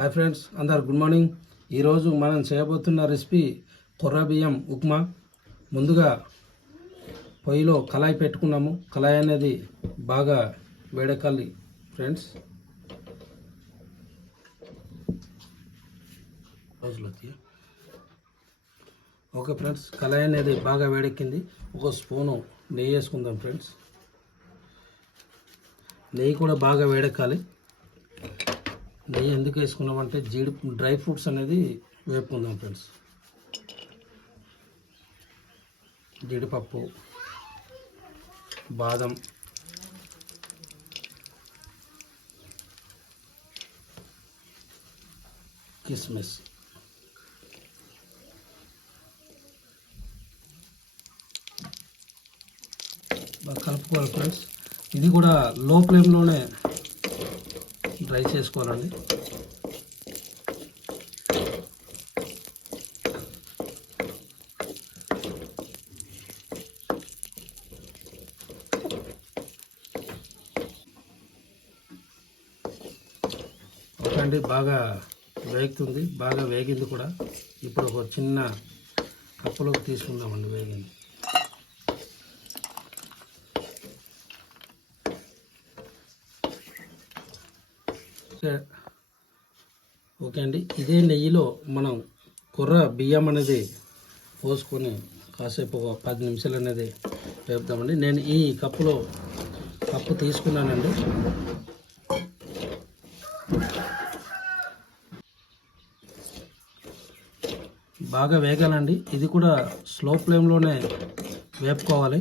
Hi friends, అందరు good morning. ఈరోజు మనం చేయబోతున్న రెసిపీ కొర్ర బియ్యం ఉప్మా. ముందుగా పొయ్యిలో కళాయి పెట్టుకున్నాము. కళాయి అనేది బాగా వేడెక్కాలి ఫ్రెండ్స్. ఓకే ఫ్రెండ్స్, కళాయి అనేది బాగా వేడెక్కింది. ఒక స్పూను నెయ్యి వేసుకుందాం ఫ్రెండ్స్. నెయ్యి కూడా బాగా వేడెక్కాలి. నెయ్యి ఎందుకు వేసుకున్నామంటే డ్రై ఫ్రూట్స్ అనేది వేపుకుందాం ఫ్రెండ్స్. జీడిపప్పు, బాదం, కిస్మిస్, బాగా కలుపుకోవాలి ఫ్రెండ్స్. ఇది కూడా లో ఫ్లేమ్లోనే డ్రై చేసుకోవాలండి. ఓకే, బాగా వేగుతుంది, బాగా వేగింది కూడా. ఇప్పుడు ఒక చిన్న కప్పులోకి తీసుకుందామండి వేగింది. ఓకే అండి, ఇదే నెయ్యిలో మనం కొర్ర బియ్యం అనేది పోసుకొని కాసేపు ఒక 10 నిమిషాలు అనేది వేపుదామండి. నేను ఈ కప్పు తీసుకున్నానండి. బాగా వేగాలండి. ఇది కూడా స్లో ఫ్లేమ్లోనే వేపుకోవాలి.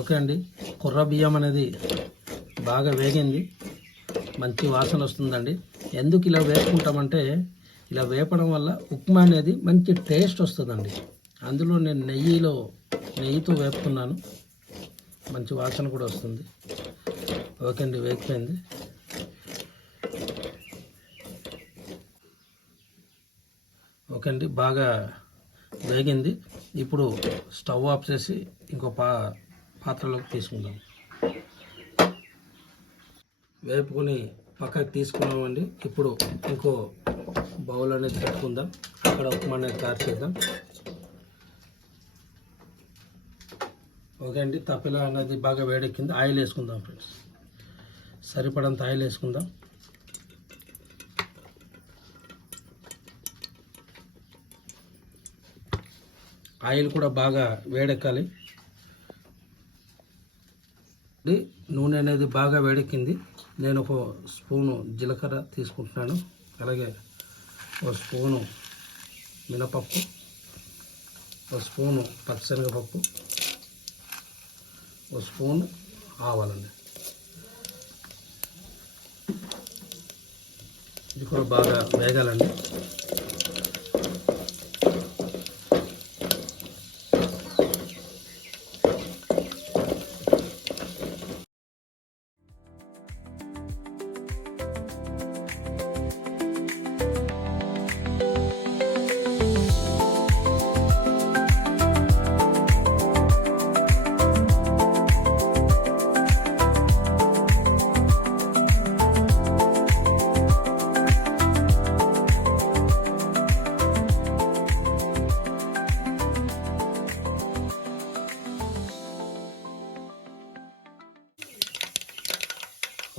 ఓకే అండి, కొర్ర బియ్యం అనేది బాగా వేగింది, మంచి వాసన వస్తుందండి. ఎందుకు ఇలా వేపుకుంటామంటే, ఇలా వేపడం వల్ల ఉప్మా అనేది మంచి టేస్ట్ వస్తుందండి. అందులో నేను నెయ్యితో వేపుకున్నాను, మంచి వాసన కూడా వస్తుంది. ఓకే అండి, వేగిపోయింది. ఓకే అండి, బాగా వేగింది. ఇప్పుడు స్టవ్ ఆఫ్ చేసి ఇంకో పాత్రలోకి తీసుకుందాం. వేపుకొని పక్కకి తీసుకున్నామండి. ఇప్పుడు ఇంకో బౌల్ అనేది పెట్టుకుందాం. అక్కడ ఉప్మా అనేది తయారు చేద్దాం. ఓకే అండి, తప్పిలా అనేది బాగా వేడెక్కింది. ఆయిల్ వేసుకుందాం ఫ్రెండ్స్. సరిపడంత ఆయిల్ వేసుకుందాం. ఆయిల్ కూడా బాగా వేడెక్కాలి. నూనె అనేది బాగా వేడెక్కింది. నేను ఒక స్పూను జీలకర్ర తీసుకుంటున్నాను. అలాగే ఒక స్పూను మినపప్పు, ఒక స్పూను పచ్చిశనగపప్పు, ఒక స్పూను ఆవాలండి. ఇది కూడా బాగా వేగాలండి.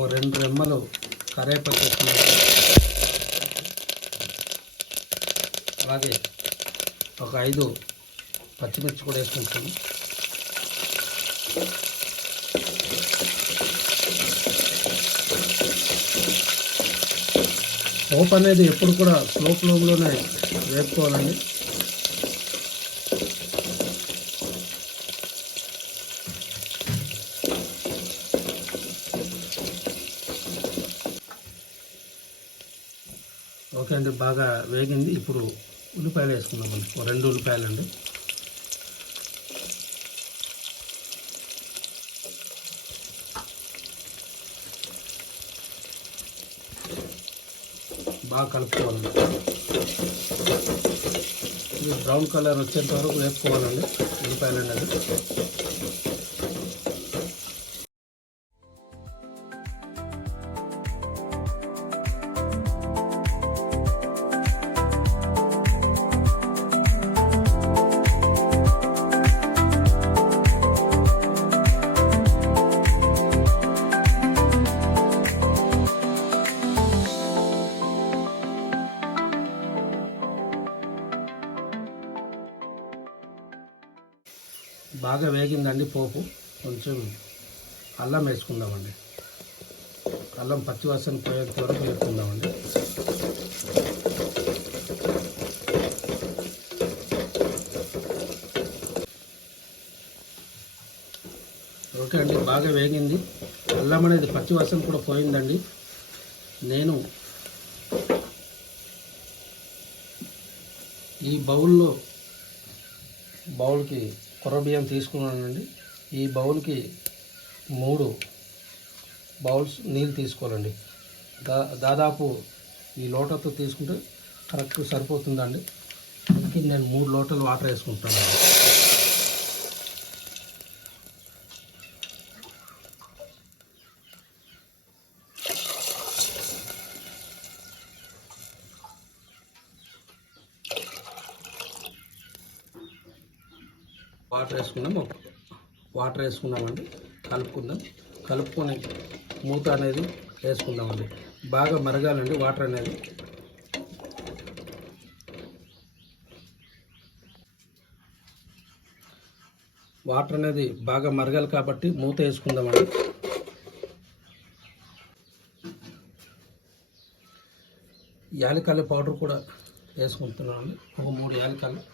ఓ 2 రెమ్మలు కరివేపాకు వేసుకున్నాను. అలాగే ఒక 5 పచ్చిమిర్చి కూడా వేసుకుంటాను. పోపు అనేది ఎప్పుడు కూడా స్లో ఫ్లేమ్లోనే వేపుకోవాలండి. ఓకే అండి, బాగా వేగింది. ఇప్పుడు ఉల్లిపాయలు వేసుకుందామండి. 2 ఉల్లిపాయలు అండి. బాగా కలుపుకోవాలండి. ఇది బ్రౌన్ కలర్ వచ్చేంత వరకు వేసుకోవాలండి ఉల్లిపాయలు అనేది. బాగా వేగిందండి పోపు. కొంచెం అల్లం వేసుకుందామండి. అల్లం పచ్చివాసన పోయేంత వరకు వేసుకుందామండి. ఓకే అండి, బాగా వేగింది. అల్లం అనేది పచ్చివాసన కూడా పోయిందండి. నేను ఈ బౌల్కి కొర్ర బియ్యం తీసుకున్నానండి. ఈ బౌల్కి 3 బౌల్స్ నీళ్ళు తీసుకోవాలండి. దాదాపు ఈ లోటతో తీసుకుంటే కరెక్ట్ సరిపోతుందండి. అందుకే నేను 3 లోటలు వాటర్ వేసుకుంటాను. వాటర్ వేసుకున్నామండి. కలుపుకొని మూత అనేది వేసుకుందామండి. బాగా మరగాలండి వాటర్ అనేది. బాగా మరగాలి కాబట్టి మూత వేసుకుందామండి. యాలక్కాయ పౌడర్ కూడా వేసుకుంటున్నామండి. ఒక 3 యాలక్కాయలు,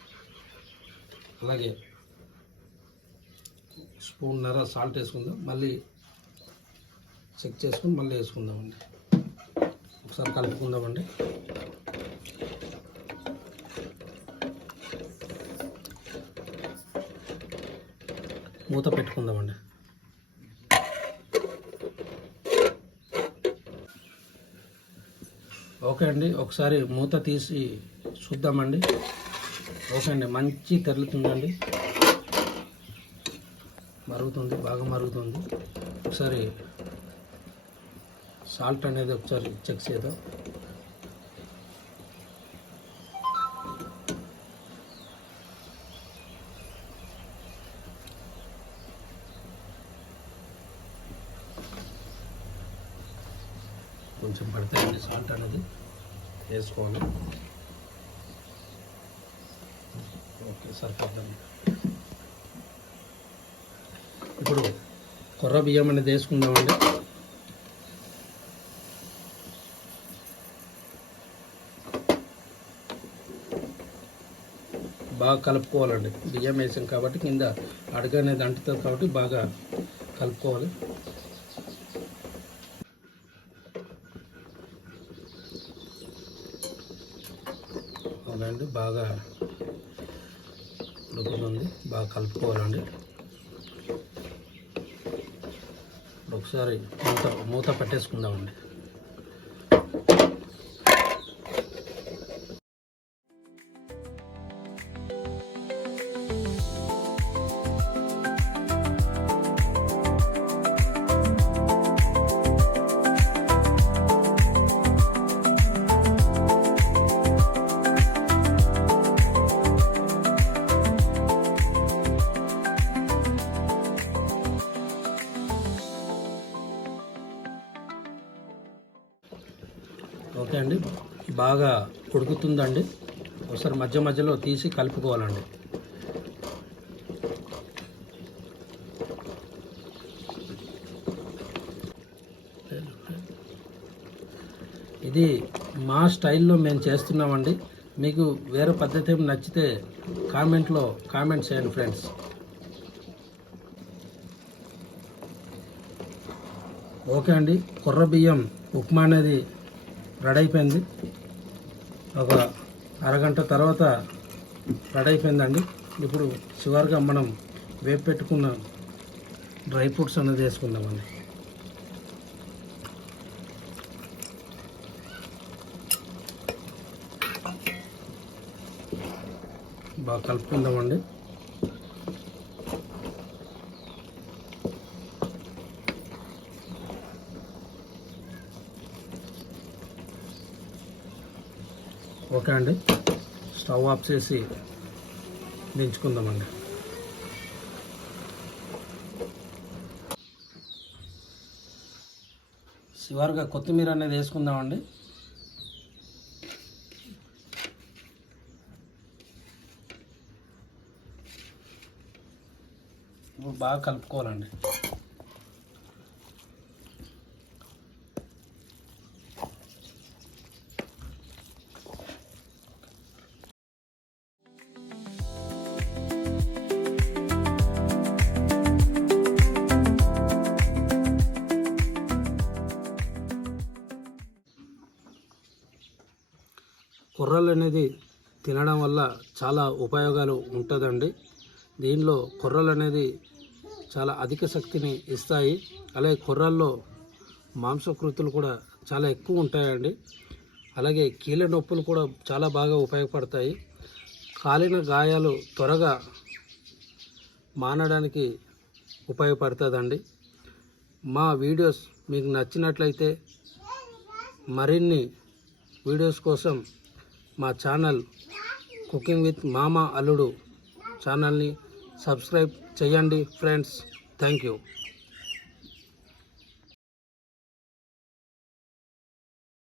అలాగే స్పూన్నర సాల్ట్ వేసుకుందాం. మళ్ళీ చెక్ చేసుకుని మళ్ళీ వేసుకుందామండి. ఒకసారి కలుపుకుందామండి. మూత పెట్టుకుందామండి. ఓకే అండి, ఒకసారి మూత తీసి చూద్దామండి. ఓకే అండి, మంచి తెరులుతుందండి. మరుగుతుంది, బాగా మరుగుతుంది. ఒకసారి సాల్ట్ అనేది ఒకసారి చెక్ చేద్దాం. కొంచెం పడతాయండి సాల్ట్ అనేది వేసుకోవాలి. ఓకే, సరిపోద్దండి. ఇప్పుడు కొర్ర బియ్యం అనేది వేసుకుందామండి. బాగా కలుపుకోవాలండి. బియ్యం వేసాం కాబట్టి కింద అడుగు అనేది అంటుతుంది కాబట్టి బాగా కలుపుకోవాలి. అవునండి, బాగా ఉడుకుతుంది. బాగా కలుపుకోవాలండి. ఒకసారి మూత పెట్టేసుకుందామండి. ఓకే అండి, బాగా ఉడుకుతుందండి. ఒకసారి మధ్య మధ్యలో తీసి కలుపుకోవాలండి. ఇది మా స్టైల్లో మేము చేస్తున్నామండి. మీకు వేరే పద్ధతి నచ్చితే కామెంట్లో కామెంట్ చేయండి ఫ్రెండ్స్. ఓకే అండి, కొర్ర బియ్యం ఉప్మా అనేది రెడీ అయిపోయింది. ఒక అరగంట తర్వాత రెడీ అయిపోయిందండి. ఇప్పుడు చివరిగా మనం వేపు పెట్టుకున్న డ్రై ఫ్రూట్స్ అనేది వేసుకుందామండి. బాగా కలుపుకుందామండి. ఓకే అండి, స్టవ్ ఆఫ్ చేసి దించుకుందామండి. చివరిగా కొత్తిమీర అనేది వేసుకుందామండి. ఇప్పుడు బాగా కలుపుకోవాలండి. కొర్రలు అనేది తినడం వల్ల చాలా ఉపయోగాలు ఉంటుందండి. దీనిలో కొర్రలు అనేది చాలా అధిక శక్తిని ఇస్తాయి. అలాగే కొర్రల్లో మాంసకృతులు కూడా చాలా ఎక్కువ ఉంటాయండి. అలాగే కీళ్ళ నొప్పులు కూడా చాలా బాగా ఉపయోగపడతాయి. కాలిన గాయాలు త్వరగా మానడానికి ఉపయోగపడుతుందండి. మా వీడియోస్ మీకు నచ్చినట్లయితే మరిన్ని వీడియోస్ కోసం మా ఛానల్ కుకింగ్ విత్ మామ అల్లుడు ఛానల్ని సబ్స్క్రైబ్ చేయండి ఫ్రెండ్స్. Thank you.